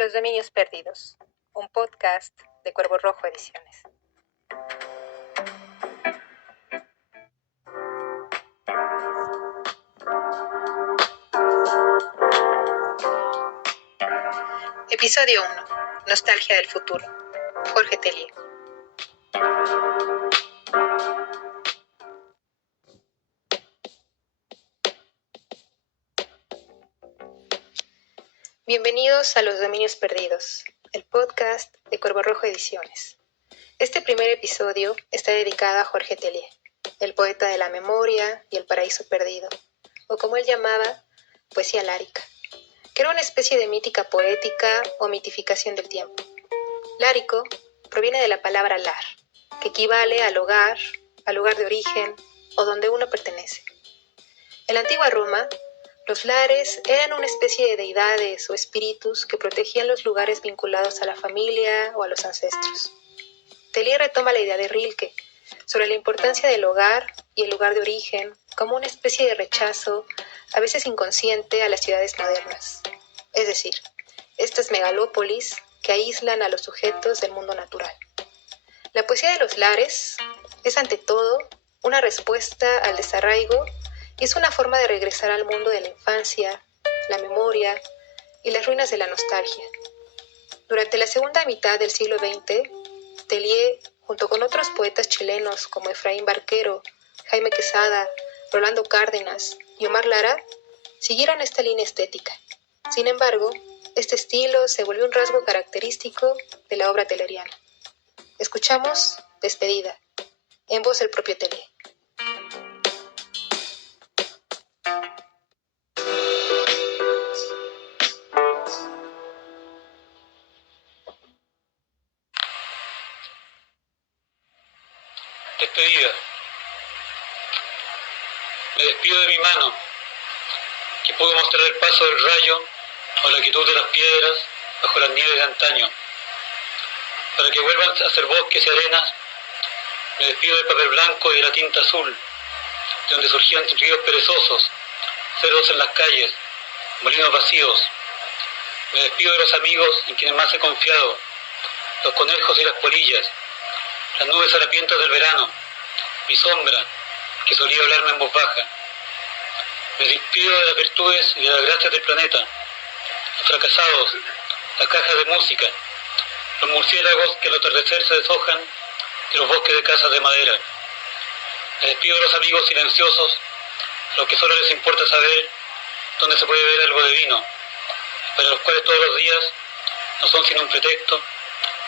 Los Dominios Perdidos, un podcast de Cuervo Rojo Ediciones. Episodio 1. Nostalgia del futuro. Jorge Tellier. Bienvenidos a Los Dominios Perdidos, el podcast de Cuervo Rojo Ediciones. Este primer episodio está dedicado a Jorge Tellier, el poeta de la memoria y el paraíso perdido, o como él llamaba, poesía lárica, que era una especie de mítica poética o mitificación del tiempo. Lárico proviene de la palabra lar, que equivale al lugar de origen o donde uno pertenece. En la antigua Roma, los lares eran una especie de deidades o espíritus que protegían los lugares vinculados a la familia o a los ancestros. Tellier retoma la idea de Rilke sobre la importancia del hogar y el lugar de origen como una especie de rechazo, a veces inconsciente, a las ciudades modernas. Es decir, estas megalópolis que aíslan a los sujetos del mundo natural. La poesía de los lares es ante todo una respuesta al desarraigo y es una forma de regresar al mundo de la infancia, la memoria y las ruinas de la nostalgia. Durante la segunda mitad del siglo XX, Tellier, junto con otros poetas chilenos como Efraín Barquero, Jaime Quesada, Rolando Cárdenas y Omar Lara, siguieron esta línea estética. Sin embargo, este estilo se volvió un rasgo característico de la obra telleriana. Escuchamos Despedida, en voz del propio Tellier. Despedida. Me despido de mi mano, que pudo mostrar el paso del rayo o la quietud de las piedras bajo las nieves de antaño. Para que vuelvan a ser bosques y arenas, me despido del papel blanco y de la tinta azul, de donde surgían ríos perezosos, cerdos en las calles, molinos vacíos. Me despido de los amigos en quienes más he confiado, los conejos y las polillas, las nubes harapientas del verano, mi sombra, que solía hablarme en voz baja. Me despido de las virtudes y de las gracias del planeta, los fracasados, las cajas de música, los murciélagos que al atardecer se deshojan de los bosques de casas de madera. Me despido de los amigos silenciosos, a los que solo les importa saber dónde se puede ver algo de vino, para los cuales todos los días no son sino un pretexto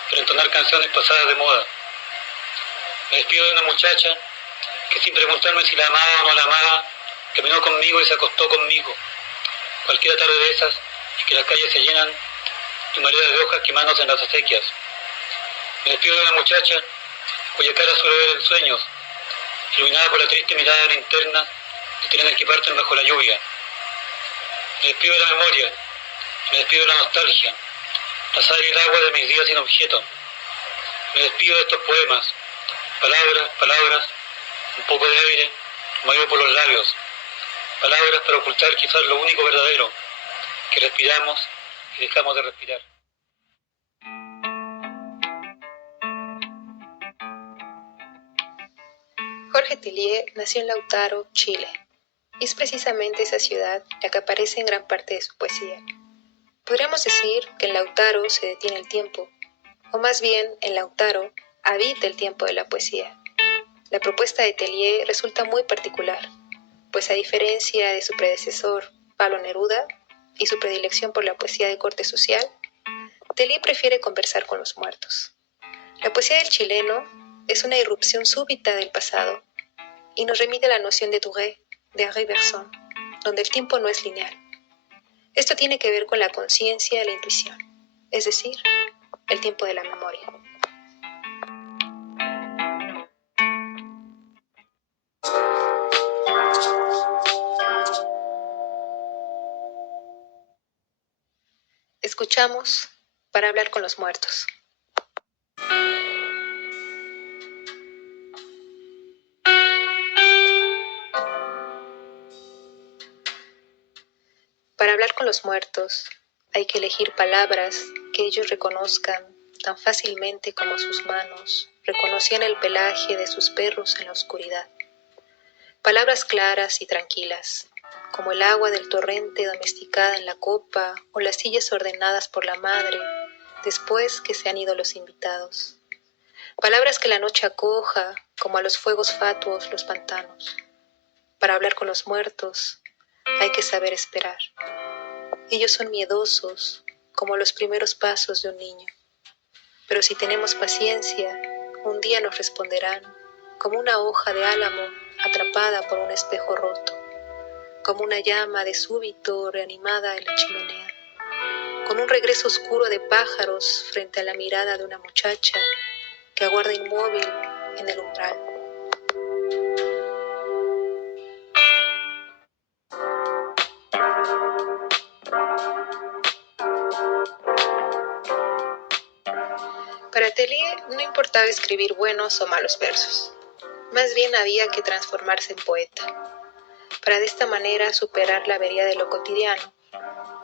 para entonar canciones pasadas de moda. Me despido de una muchacha que, sin preguntarme si la amaba o no la amaba, caminó conmigo y se acostó conmigo. Cualquier tarde de esas en que las calles se llenan de marea de hojas quemándose en las acequias. Me despido de una muchacha cuya cara suele ver en sueños, iluminada por la triste mirada de linternas de trenes que parten bajo la lluvia. Me despido de la memoria, me despido de la nostalgia, la sal y el agua de mis días sin objeto. Me despido de estos poemas, palabras, un poco de aire, movido por los labios, palabras para ocultar quizás lo único verdadero, que respiramos y dejamos de respirar. Jorge Tellier nació en Lautaro, Chile, y es precisamente esa ciudad la que aparece en gran parte de su poesía. Podríamos decir que en Lautaro se detiene el tiempo, o más bien en Lautaro habita el tiempo de la poesía. La propuesta de Tellier resulta muy particular, pues a diferencia de su predecesor, Pablo Neruda, y su predilección por la poesía de corte social, Tellier prefiere conversar con los muertos. La poesía del chileno es una irrupción súbita del pasado y nos remite a la noción de Touré, de Henri Bergson, donde el tiempo no es lineal. Esto tiene que ver con la conciencia y la intuición, es decir, el tiempo de la memoria. Escuchamos Para hablar con los muertos. Para hablar con los muertos, hay que elegir palabras que ellos reconozcan tan fácilmente como sus manos reconocían el pelaje de sus perros en la oscuridad. Palabras claras y tranquilas, como el agua del torrente domesticada en la copa o las sillas ordenadas por la madre después que se han ido los invitados. Palabras que la noche acoja, como a los fuegos fatuos los pantanos. Para hablar con los muertos hay que saber esperar. Ellos son miedosos, como los primeros pasos de un niño. Pero si tenemos paciencia, un día nos responderán, como una hoja de álamo atrapada por un espejo roto, como una llama de súbito reanimada en la chimenea, con un regreso oscuro de pájaros frente a la mirada de una muchacha que aguarda inmóvil en el umbral. Para Tellier no importaba escribir buenos o malos versos, más bien había que transformarse en poeta, para de esta manera superar la avería de lo cotidiano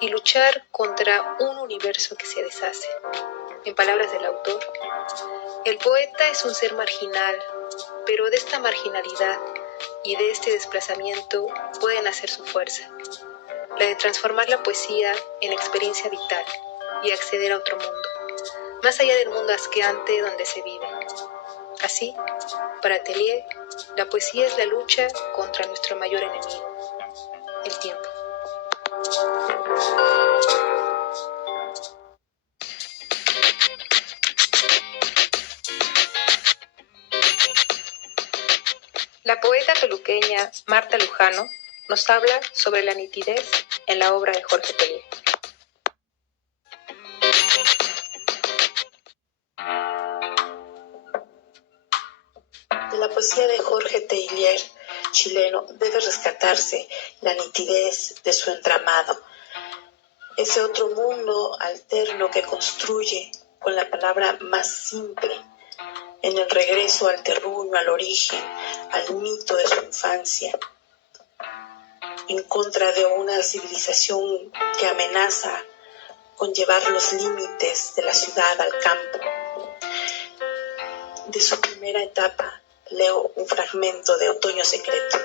y luchar contra un universo que se deshace. En palabras del autor, el poeta es un ser marginal, pero de esta marginalidad y de este desplazamiento puede nacer su fuerza, la de transformar la poesía en experiencia vital y acceder a otro mundo, más allá del mundo asqueante donde se vive. Así, para Tellier, la poesía es la lucha contra nuestro mayor enemigo, el tiempo. La poeta toluqueña Marta Lujano nos habla sobre la nitidez en la obra de Jorge Tellier. De la poesía de Jorge Tellier, chileno, debe rescatarse la nitidez de su entramado, ese otro mundo alterno que construye con la palabra más simple, en el regreso al terruño, al origen, al mito de su infancia, en contra de una civilización que amenaza con llevar los límites de la ciudad al campo. De su primera etapa, leo un fragmento de Otoño Secreto.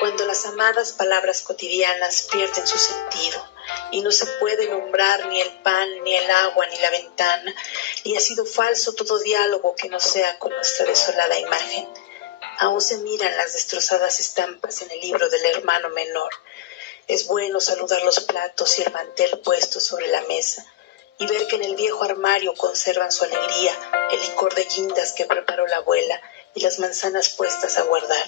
Cuando las amadas palabras cotidianas pierden su sentido y no se puede nombrar ni el pan, ni el agua, ni la ventana, y ha sido falso todo diálogo que no sea con nuestra desolada imagen, aún se miran las destrozadas estampas en el libro del hermano menor. Es bueno saludar los platos y el mantel puesto sobre la mesa, y ver que en el viejo armario conservan su alegría el licor de guindas que preparó la abuela y las manzanas puestas a guardar.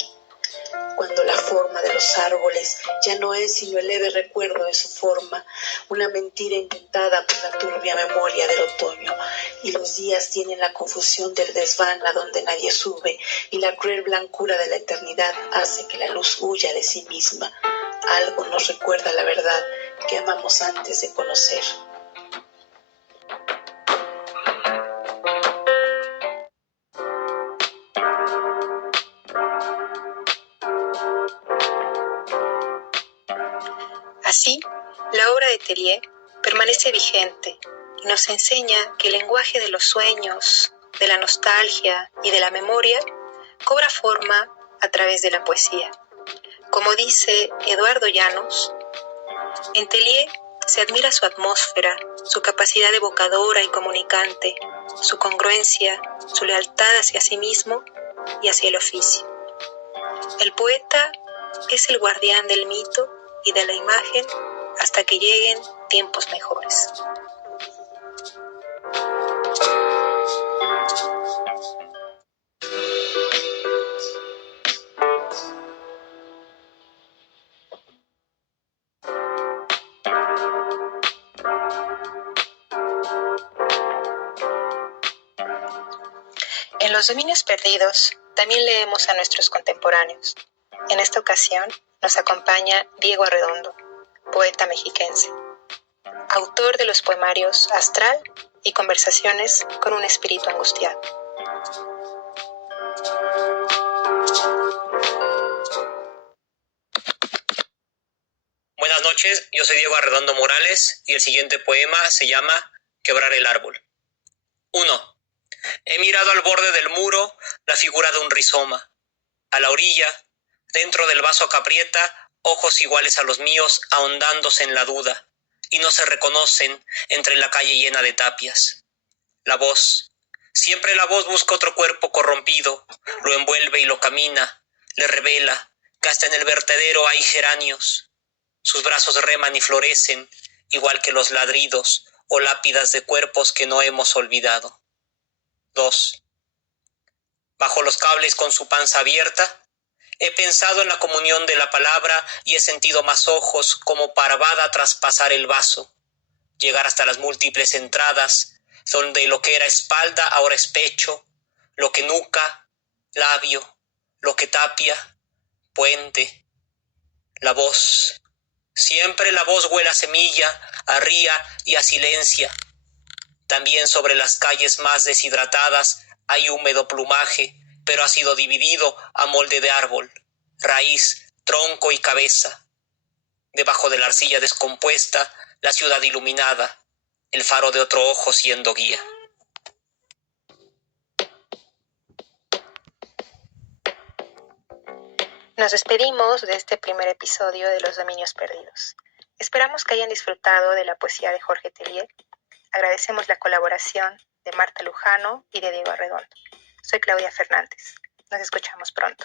Cuando la forma de los árboles ya no es sino el leve recuerdo de su forma, una mentira inventada por la turbia memoria del otoño, y los días tienen la confusión del desván a donde nadie sube, y la cruel blancura de la eternidad hace que la luz huya de sí misma. Algo nos recuerda la verdad que amamos antes de conocer. Así, la obra de Tellier permanece vigente y nos enseña que el lenguaje de los sueños, de la nostalgia y de la memoria cobra forma a través de la poesía. Como dice Eduardo Llanos, en Tellier se admira su atmósfera, su capacidad evocadora y comunicante, su congruencia, su lealtad hacia sí mismo y hacia el oficio. El poeta es el guardián del mito y de la imagen hasta que lleguen tiempos mejores. En Los Dominios Perdidos también leemos a nuestros contemporáneos. En esta ocasión nos acompaña Diego Arredondo, poeta mexiquense, autor de los poemarios Astral y Conversaciones con un espíritu angustiado. Buenas noches. noches, yo soy Diego Arredondo Morales y el siguiente poema se llama Quebrar el árbol. 1. He mirado al borde del muro la figura de un rizoma. A la orilla, dentro del vaso que aprieta, ojos iguales a los míos ahondándose en la duda, y no se reconocen entre la calle llena de tapias. La voz, siempre la voz busca otro cuerpo corrompido, lo envuelve y lo camina, le revela que hasta en el vertedero hay geranios. Sus brazos reman y florecen, igual que los ladridos o lápidas de cuerpos que no hemos olvidado. 2. Bajo los cables con su panza abierta, he pensado en la comunión de la palabra y he sentido más ojos como parvada traspasar el vaso, llegar hasta las múltiples entradas, donde lo que era espalda ahora es pecho, lo que nuca, labio, lo que tapia, puente. La voz, siempre la voz huele a semilla, a ría y a silencia. También sobre las calles más deshidratadas hay húmedo plumaje, pero ha sido dividido a molde de árbol, raíz, tronco y cabeza. Debajo de la arcilla descompuesta, la ciudad iluminada, el faro de otro ojo siendo guía. Nos despedimos de este primer episodio de Los Dominios Perdidos. Esperamos que hayan disfrutado de la poesía de Jorge Tellier. Agradecemos la colaboración de Marta Lujano y de Diego Arredondo. Soy Claudia Fernández. Nos escuchamos pronto.